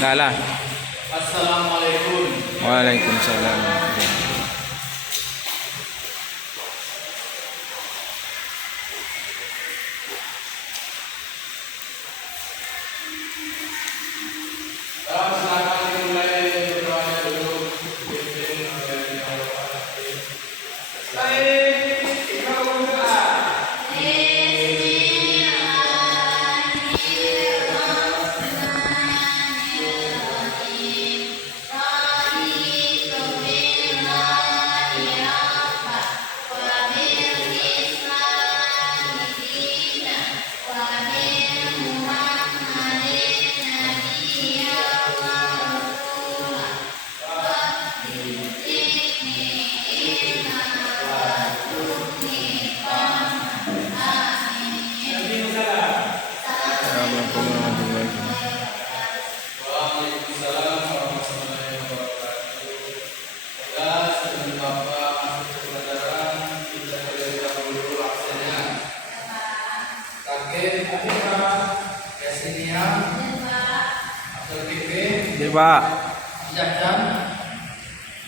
Lala. Assalamualaikum. Waalaikumsalam. Silakan dimulai berdoanya dulu. Pimpin oleh yang baik. Kita berdoa. Assalamualaikum warahmatullahi wabarakatuh. Waalaikumsalam warahmatullahi wabarakatuh. Kelas dengan Bapak masuk ke pelajaran, kita terlebih dahulu absennya. Kakek, Afifah, Yasinia, Abdul Fikri, Jadi Pak, Jajan.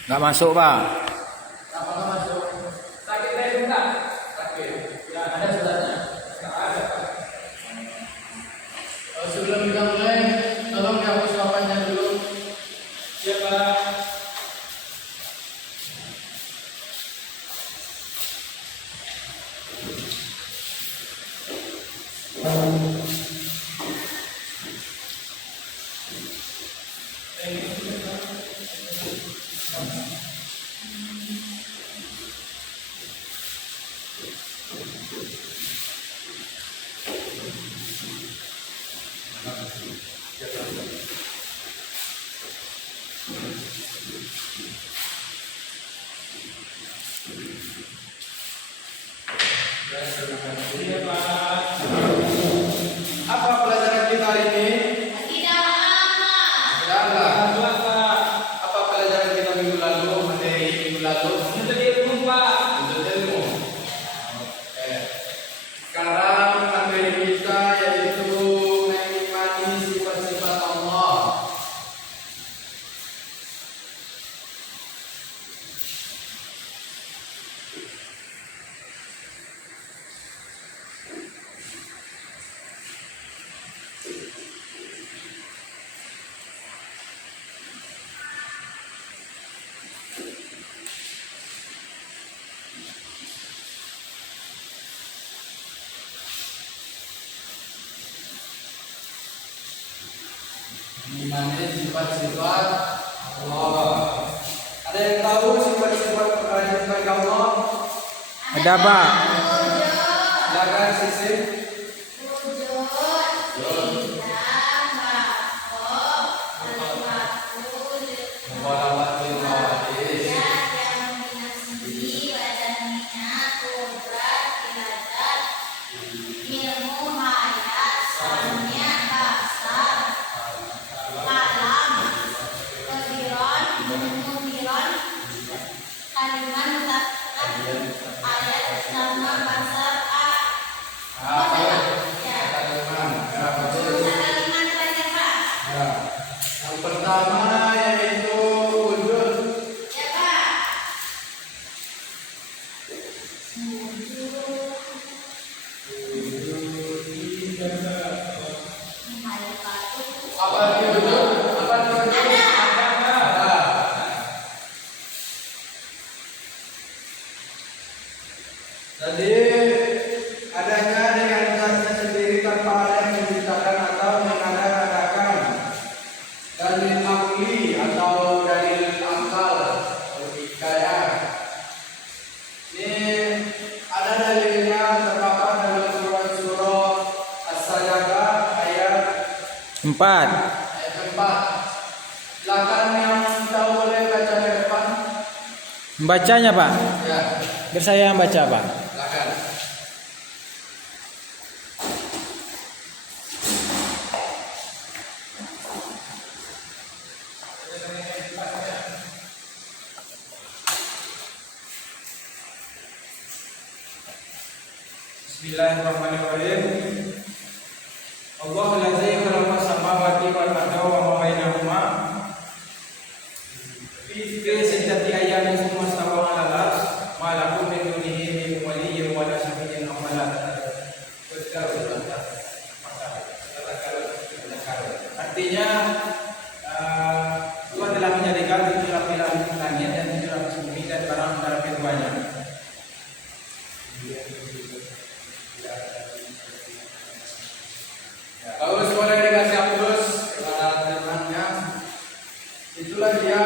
nggak masuk Pak. Apa nggak masuk? Sakit tadi enggak? Sakit. Ya ada suratnya. Nggak ada Pak. Sebelum kita mulai, tolong dihapus papannya dulu. Ya Pak. Iya Pak. Apa pelajaran kita hari ini? Tidaklah. Apa pelajaran kita minggu lalu? Materi minggu lalu? Menuntut ilmu Pak. Menuntut ilmu. Oke. Sekarang materi kita yaitu mengimani sifat-sifat Allah. Mengimani sifat-sifat Allah. Ada yang tahu sifat-sifat Allah? Ada Pak. Silakan Sisi. Yang pertama yaitu wujud. Apa itu wujud? Apa itu wujud? Ada. Jadi adanya dengan zatnya sendiri tanpa ada yang menciptakan atau mengada-adakan. Dalil akli atau dalil akal logika ya. Ini ada dalilnya terpapat dalam surah As-Sajdah ayat 4. 4. Silakan yang tahu boleh baca ke depan. Membacanya Pak. Ya, Biar saya yang baca Pak. silakan. Bismillahirrahmanirrahim. Allahu allazi khalaqa samawati wal arda wa ma bainahuma artinya Tuhan telah menjadikan tujuh lapis langit dan tujuh lapis bumi dan barang antara keduanya. Kalau sekolah dikasih Paulus kepada temannya, itulah dia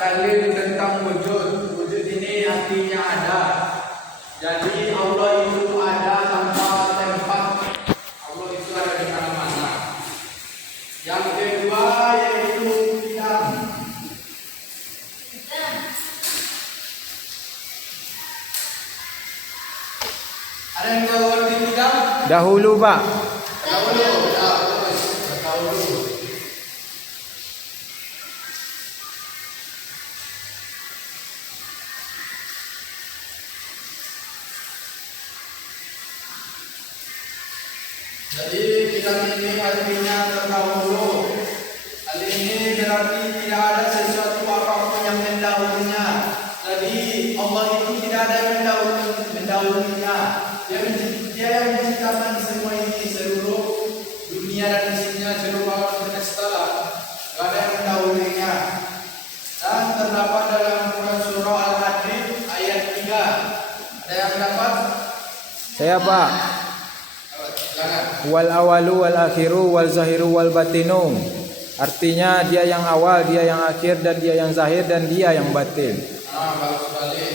dalil tentang wujud. Wujud ini artinya ada. Jadi Allah itu ada tanpa tempat. Allah itu ada di mana-mana. Yang kedua yaitu bidang. Ada yang tahu arti bidang? Dahulu Pak. Dahulu. Jadi bidang ini artinya terdahulu. Hal ini berarti tidak ada sesuatu apapun yang mendahulunya. Jadi Allah itu tidak ada yang mendahulunya. Dia yang menciptakan semua ini, seluruh dunia dan isinya, seluruh alam semesta. Tidak ada yang mendahulunya. Dan terdapat dalam Quran surah Al-Hadid ayat 3. Ada yang dapat? Saya Pak. Wal awalu wal akhiru wal zahiru wal batinu. Artinya dia yang awal, dia yang akhir, dan dia yang zahir, dan dia yang batin. Bagus sekali.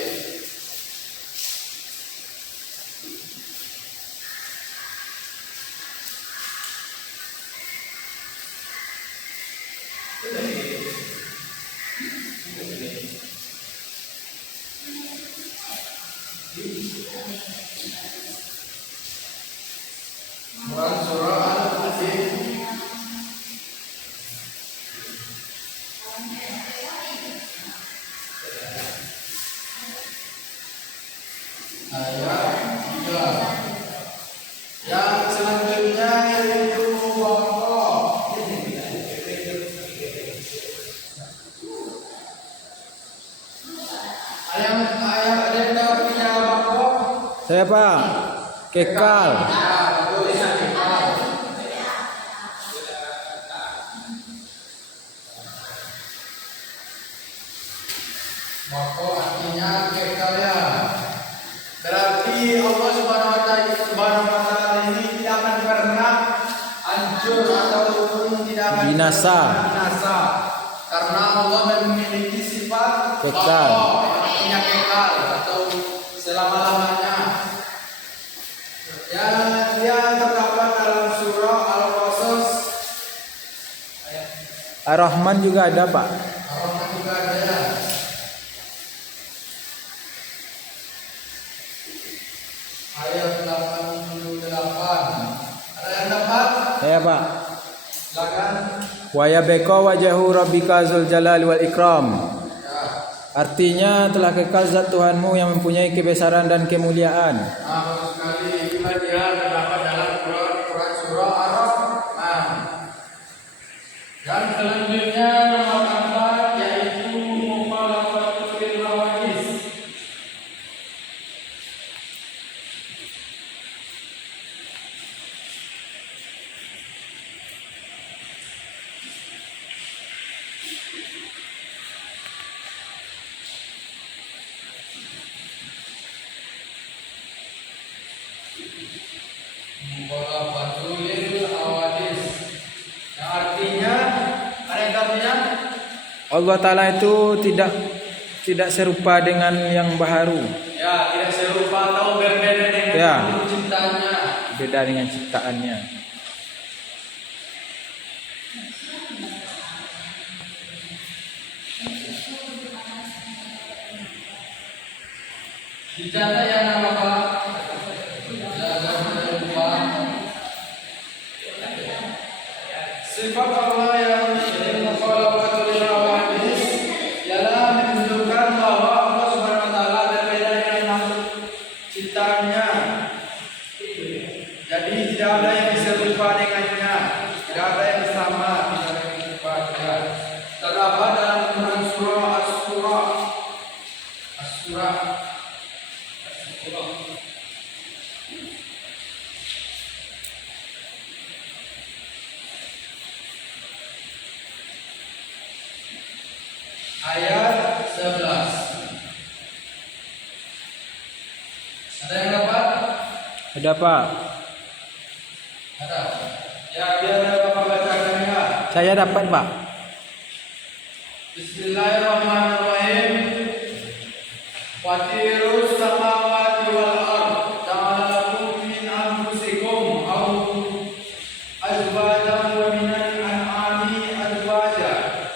Quran surah Al-Hadid ayat 3. Yang selanjutnya yaitu pokok. Ada yang tahu artinya pokok? Saya Pak. Kekal. Maka artinya kekal ya. Berarti Allah Subhanahu wa taala ini tidak akan pernah hancur ataupun tidak akan Binasa. binasa. Karena Allah memiliki sifat Kekal. artinya kekal atau selama-lamanya. Ya, dia terdapat dalam surah Al-Qasas. Ar-Rahman juga ada Pak. Ar-Rahman juga ada ya. Ayat 88. Ada yang dapat? Saya Pak. Silakan. Wa yabqa wajhu rabbika dzul jalali wal ikram. Ya. Artinya telah kekal zat Tuhanmu yang mempunyai kebesaran dan kemuliaan. Bagus sekali. Itulah dia terdapat dalam Quran surah Ar-Rahman. Dan selanjutnya nomor 4 yaitu mukhalafatul bil hawadis. Mukhalafatul bil hawadis. Yang artinya ada yang artinya Allah Ta'ala itu tidak serupa dengan yang baharu. ya tidak serupa atau berbeda dengan Ya. penciptanya. Beda dengan ciptaannya. Dicatat ya nama Pak. Jangan lupa. Sifat Allah yang mukhalafatul hawadis ialah menunjukkan bahwa Allah Subhanahu wa taala berbeda dengan makhluk ciptaannya. Jadi tidak ada yang serupa dengannya, tidak ada yang sama dengan sifatnya. Terdapat dalam Quran surah As-Surah. ayat 11. Ada yang dapat? Ada Pak. Ada. Ya, biar Bapak bacakan ya. Saya dapat Pak. Bismillahirrahmanirrahim. Fatirus samawati wal ard ja'ala lakum min anfusikum aw azwajan wa minal an'ami azwajan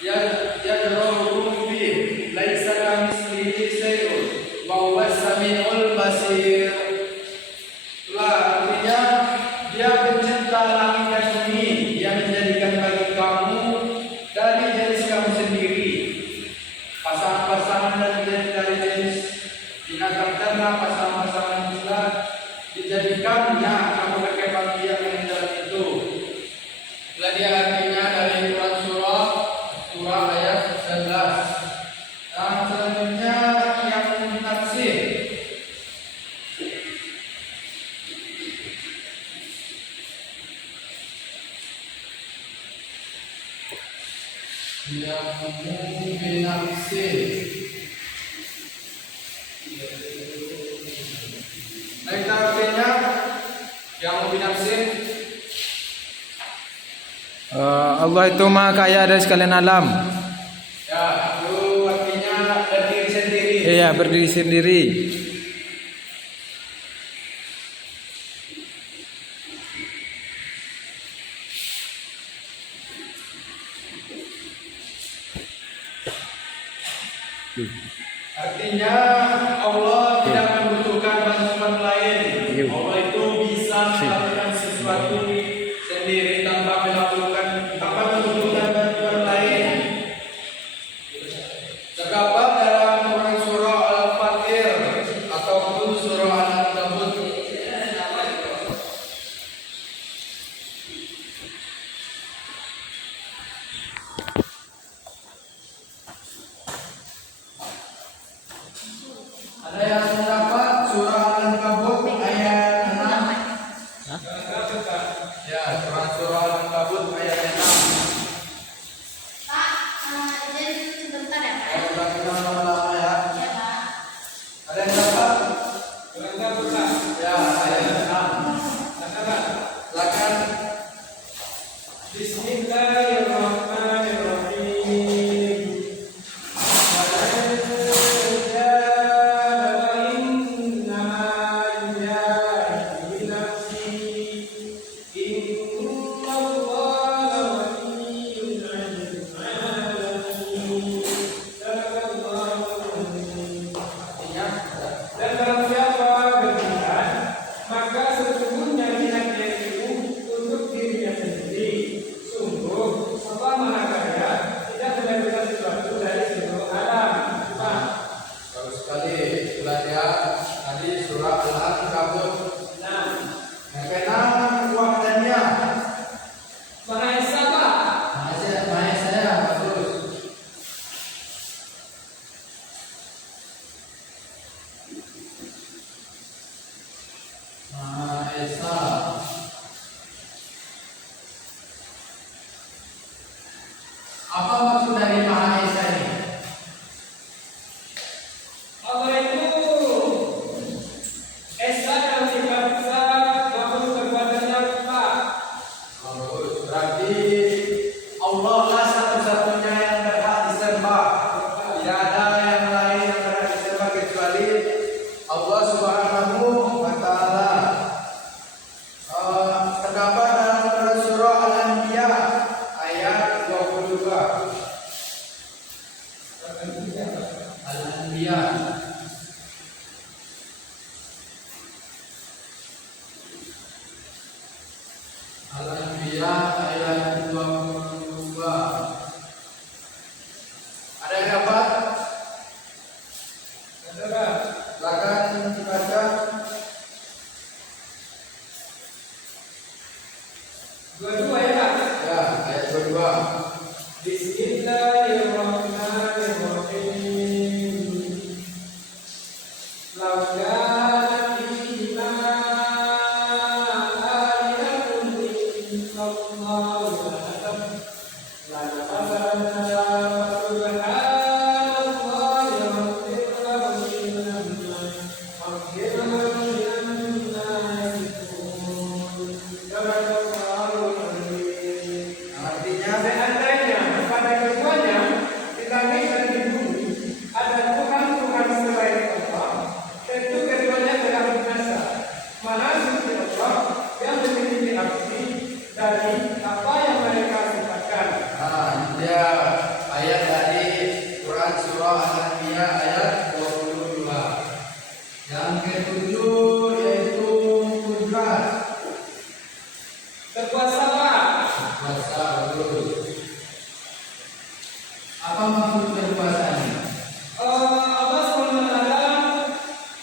yad'ukum fi laisa kamitslihi shay'un wa huwas samiul basir. Itulah artinya Dia pencipta langit dan bumi, Dia menjadikan bagi kamu dari jenis kamu sendiri pasangan-pasangan dan dari jenis binatang ternak, pasangan-pasangan juga dijadikannya kamu berkembang biak yang dalam itu. Itulah dia artinya dari Quran surah ayat 11. Dan selanjutnya yang tafsir. Yang binafsir. Nah, itu artinya yang binafsir. Allah itu maha kaya dari sekalian alam. Ya, itu artinya berdiri sendiri. Iya, berdiri sendiri. Artinya Allah tidak membutuhkan bantuan lain. Allah itu bisa melakukan sesuatu sendiri tanpa membutuhkan bantuan lain. Terdapat dalam Quran surah Al-Fatir ataupun surah Al-Ankabut. Ada yang mendapat surah Al-Ankabut ayat 6. Ya, surah Al-Ankabut ayat 6. Jadi sebentar ya Pak. Ayo kita sama-sama ya. Ya Pak. Ada yang dapat? Ya, ayat 6. Silakan. Bismillahirrahmanirrahim. Dan barang siapa berjihad, maka sesungguhnya jihadnya itu untuk dirinya sendiri. Sungguh, Allah Maha Kaya, tidak menerima sesuatu dari seluruh alam. Pak. Bagus sekali. Itulah dia tadi surah Al-Ankabut. Nah, Yang keenam wahdannya. Maha Esa, Pak. Maha Esa ya, bagus. Maha Esa. Apa maksud dari Maha Esa ini? Allah itu Esa dalam sifat zat maupun perbuatannya, Pak. Bagus. Berarti Allah lah satu-satunya yang berhak disembah. Tidak ada yang lain yang berhak disembah kecuali Allah Subhanahu wa Ta'ala. Terdapat dalam Quran surah Al-Anbiya ayat 22. Al-Anbiya. Al-Anbiya ayat 22. Ada yang dapat? Silakan dibaca. Dua-dua ya, Pak. Ya, ayat 22. Bismillahirrahmanirrahim. Lau kana fihima alihatun illallah la nafasana wa subhanahu dia ayat dari Quran surah Al-Anbiya ayat 22. Yang ketujuh yaitu kudrat. Berkuasa Pak. Berkuasa, betul. Apa maksud berkuasa ini? Allah SWT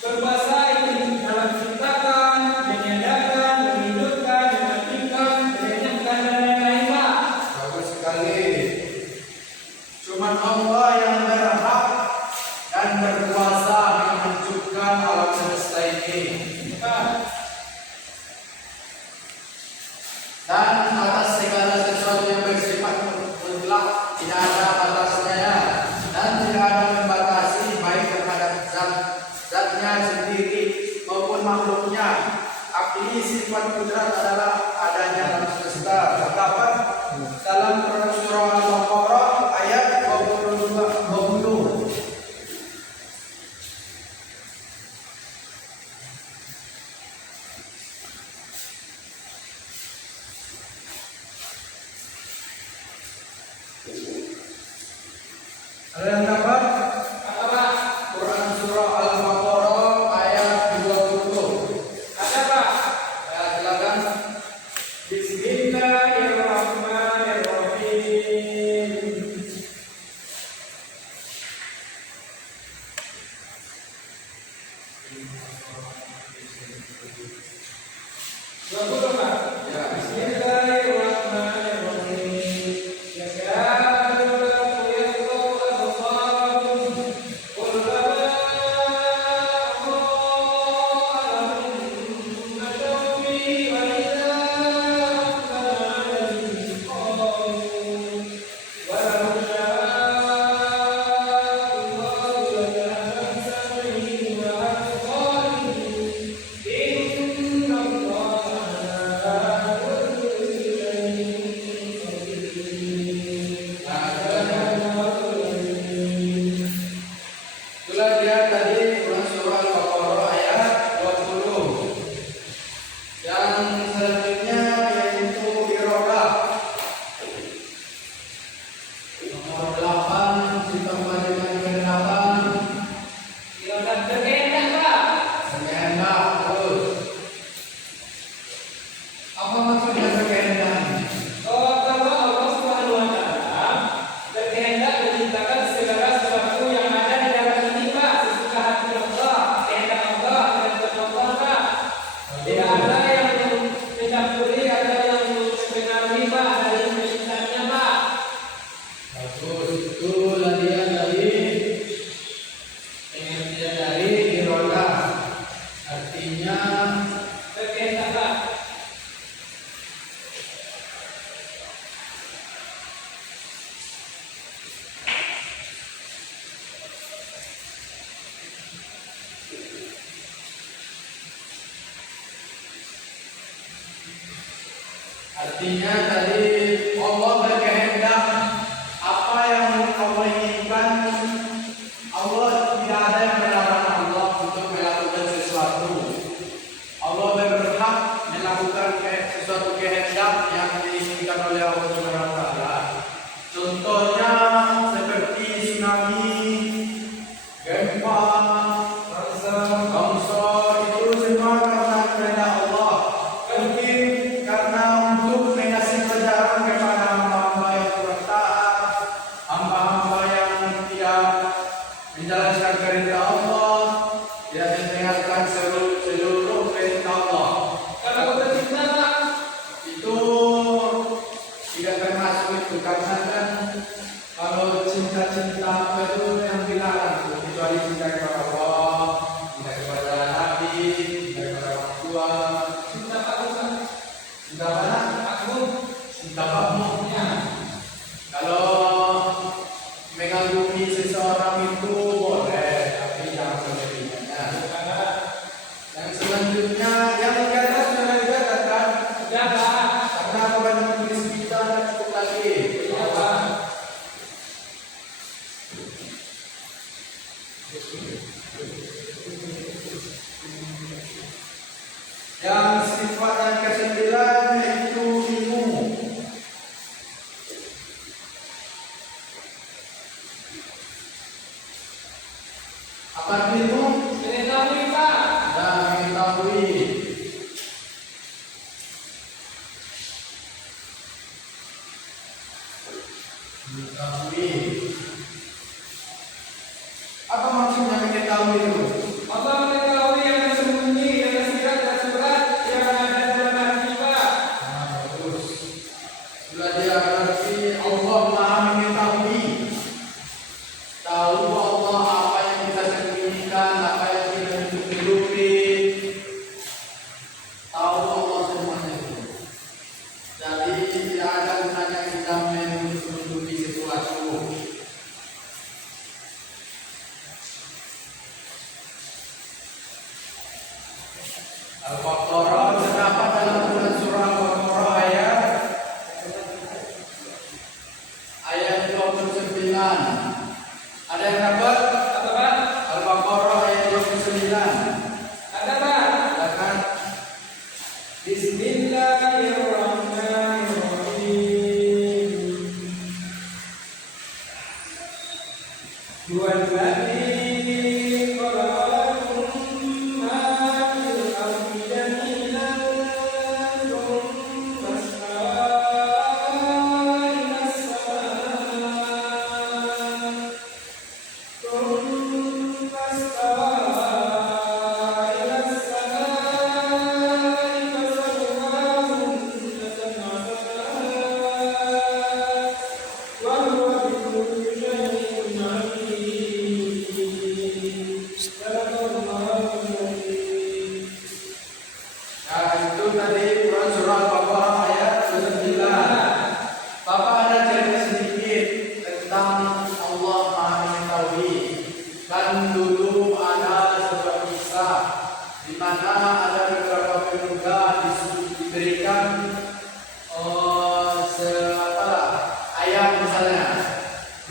berkuasa itu dalam menciptakan, meniadakan, menghidupkan, mematikan, menyenyapkan dan lain-lain Pak. Bagus sekali. Cuman Allah yang berhak dan berkuasa menghancurkan alam semesta ini. Pak. Dan atas segala sesuatu yang bersifat mutlak, tidak ada batasnya dan tidak ada membatasi baik terhadap zatnya sendiri maupun makhluknya. Arti sifat kudrat adalah adanya alam semesta. Terdapat dalam surah Al-Baqarah ayat 20. Ada yang dapat? Apa Pak? Quran surah Al-Baqarah ayat 20. Ada Pak. Ya, silakan. Bismillahirrahmanirrahim. 20 Pak. Ya. Bismillahirrahmanirrahim. Yakadu yaqulu absarakum qul Itulah dia tadi Quran surah Al-Baqarah ayat 20. Yang selanjutnya yaitu irodah. Nomor 8 ditambah dengan ke-8 Irodah berkehendak Pak. berkehendak. Terus apa maksudnya berkehendak? Kalau Allah Subhanahu wa taala berkehendak menciptakan segala sesuatu yang ada di dalam ini Pak, sesuka hati Allah, kehendak Allah dan kehendak Allah Pak. Tidak ada yang mencampuri atau yang mempengaruhi Pak dari penciptaannya Pak. Bagus, itulah dia tadi pengertian dari irodah. Artinya Berkehendak Pak. Artinya tadi Allah berkehendak apa yang Allah inginkan. Allah tidak ada yang melarang Allah untuk melakukan sesuatu. Allah berhak melakukan sesuatu kehendak yang diinginkan oleh Allah Subhanahu wa taala. Contohnya seperti tsunami, gempa, longsor, itu semua karena kehendak Allah. Mungkin karena untuk menasihati Apa artinya? Mengetahui Pak. Dan mengetahui. Mengetahui. Apa maksudnya mengetahui itu? Allah mengetahui yang tersembunyi, yang tersirat dan surat yang ada dalam hati Pak. Bagus. Sudah dia berarti Allah Maha mengetahui. Tahu Allah apa yang kita sembunyikan, apa yang kita tutupi. Tahu Allah semuanya itu. Jadi tidak ada gunanya kita menutupi sesuatu. Al-Baqarah terdapat dalam surah Al-Baqarah ayat 29. Ada yang dapat? Apa Pak? Al-Baqarah ayat 29. Ada Pak. Silakan. Bismillahirrahmanirrahim. Huwallazi khalaqakum ma fil ardi jami'an thumma istawa ilas samaa. Thumma istawa ilas samaa'i fasawwahunna sab'a samawat wa huwa bikulli shay'in 'alim. Sadaqallahul azim. Nah, itu tadi Quran surah Al-Baqarah ayat 29. Bapak ada cerita sedikit tentang Allah Maha mengetahui. Kan dulu ada sebuah kisah di mana ada beberapa pemuda diberikan ayam misalnya.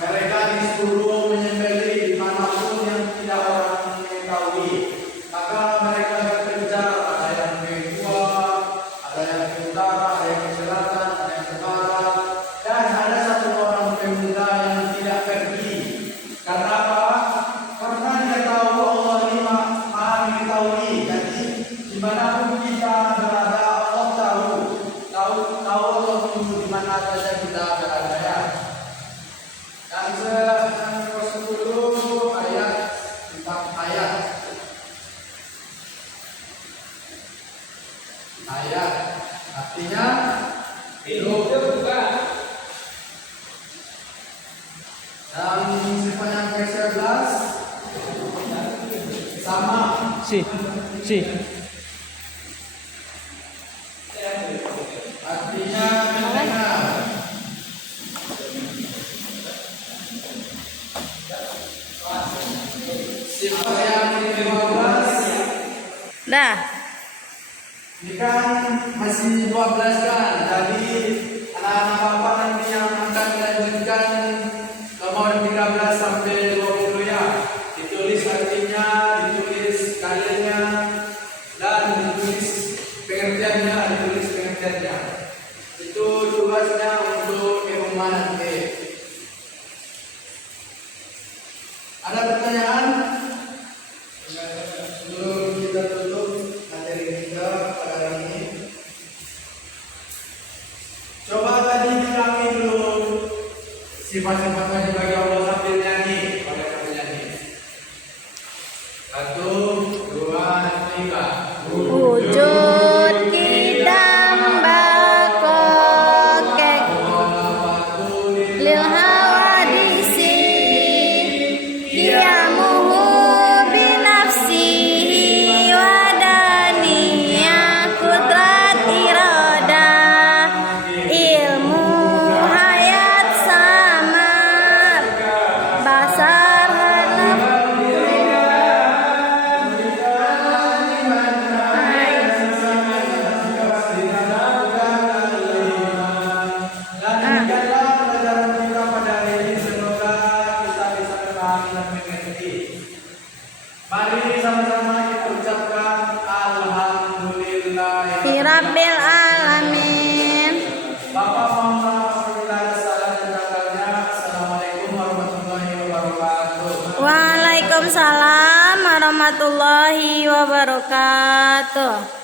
Mereka disuruh menyembelih dimanapun yang tidak orang mengetahui. Maka mereka bekerja, ada yang ke gua, ada yang ke utara, ada yang ke selatan, ada yang ke barat. Dan ada satu orang pemuda yang tidak pergi. Karena apa? Karena dia tahu Allah ini Maha mengetahui. Jadi dimanapun kita berada, Allah tahu. Tahu Allah di mana saja kita berada ya. Dan ke-10 ayat 4 ayat. Ayat artinya hidup. Pak. Dan sepanjang ke-11 sama artinya mendengar. Sifat yang ke-15 Dah. ini kan masih 12 kan. Jadi anak-anak bapak nanti yang akan melanjutkan nomor 13 sampai 20 ya. Ditulis artinya, ditulis kalinya, dan ditulis pengertiannya. Itu tugasnya untuk di rumah nanti. Ada pertanyaan? Sebelum kita tutup materi kita pada hari ini, coba tadi diulangi dulu sifat-sifatnya dibagi Allah sambil nyanyi. Boleh sambil nyanyi. 1, 2, 3. Wujud kita mbakokek lil hawadisi qiyamuhu binafsihi wadaniyah kudrat iradah ilmu hayat samar basar hanaf Dan demikianlah pelajaran kita pada hari ini. Semoga kita bisa memahami dan mengerti. Mari sama-sama kita ucapkan Alhamdulillah. Rabbil alamin. Bapak mohon maaf apabila ada salah dan gagalnya. Assalamualaikum warahmatullahi wabarakatuh. Waalaikumsalam. warahmatullahi wabarakatuh.